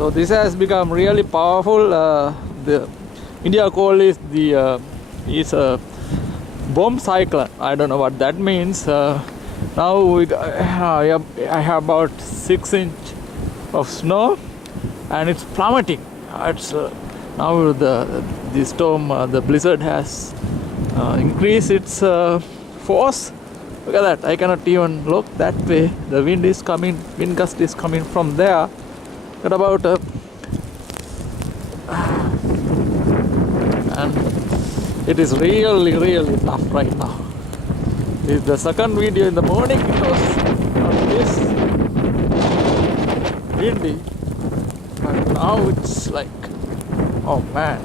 So this has become really powerful. The India call is the is a bomb cyclone. I don't know what that means. Now I have about 6 inch of snow, and it's plummeting. It's now the storm, the blizzard has increased its force. Look at that! I cannot even look that way. The wind gust is coming from there. At about and it is really tough right now. This is the second video in the morning. It was not this windy, but now it's like, oh man.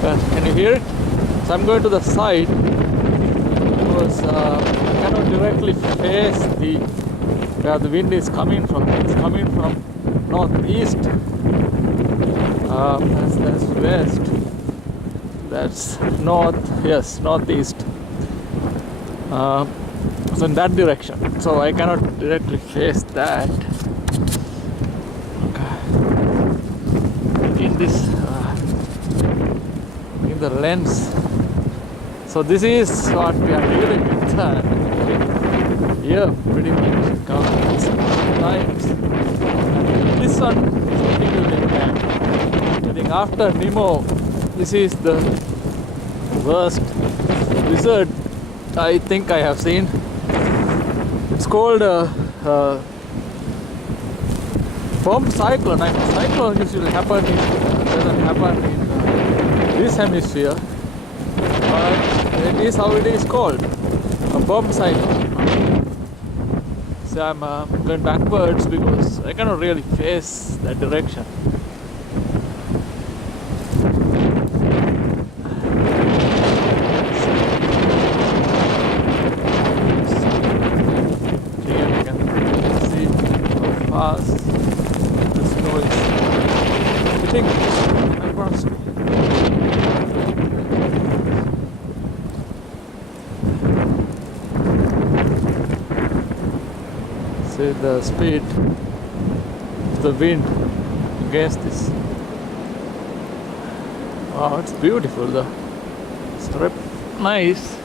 Can you hear it? So I'm going to the side because I cannot directly face where the wind is coming from. It's coming from northeast. That's west. That's north. Yes, northeast. So in that direction. So I cannot directly face that. Okay. In this, in the lens. So this is what we are dealing with. Here, pretty much comes times. And this one is typically bad. I think after Nemo, this is the worst blizzard I think I have seen. It's called bomb cyclone. I mean, cyclone usually doesn't happen in this hemisphere, but it is how it is called, a bomb cyclone. So I'm going backwards because I cannot really face that direction. The snow is hitting across me. See the speed of the wind against this. Wow, it's beautiful though. It's nice.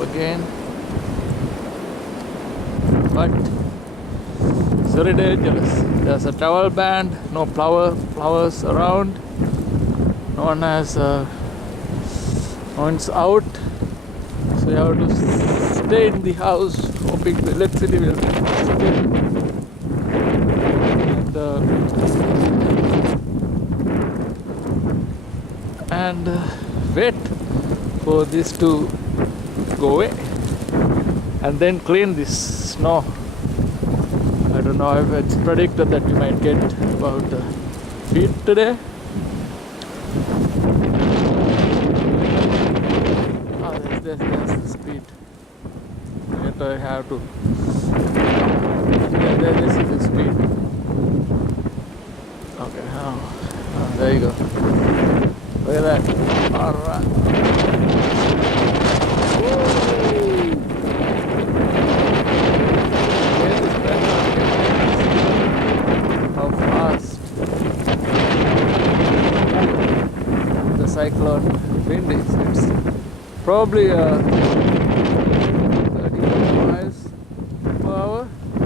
Again. But it's very dangerous. There's a travel ban, no flowers around. No one has no one's out, so you have to stay in the house, hoping the electricity will stay. And wait for this to go away, and then clean this snow. I don't know if it's predicted that we might get about feet today. Oh, there's the speed. I have to. Yeah, this is the speed. Okay, oh, there you go. Look at that. Alright. How fast the cyclone wind is. It's probably 30 miles per hour. I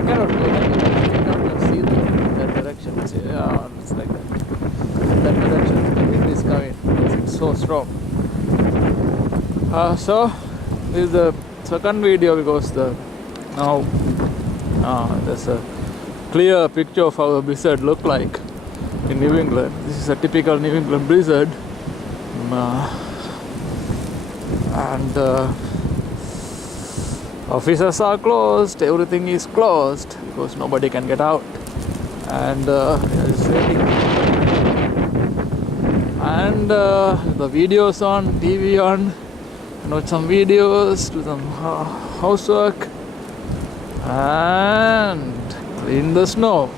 cannot go that. I cannot see that direction. It's like that. That direction, the wind is coming. It's so strong. So this is the second video because now there's a clear picture of how a blizzard look like in New England. This is a typical New England blizzard, and offices are closed. Everything is closed because nobody can get out, and it's raining. And the videos on, TV on, watch some videos, do some housework, and clean the snow.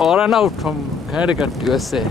Or run out from Connecticut, USA.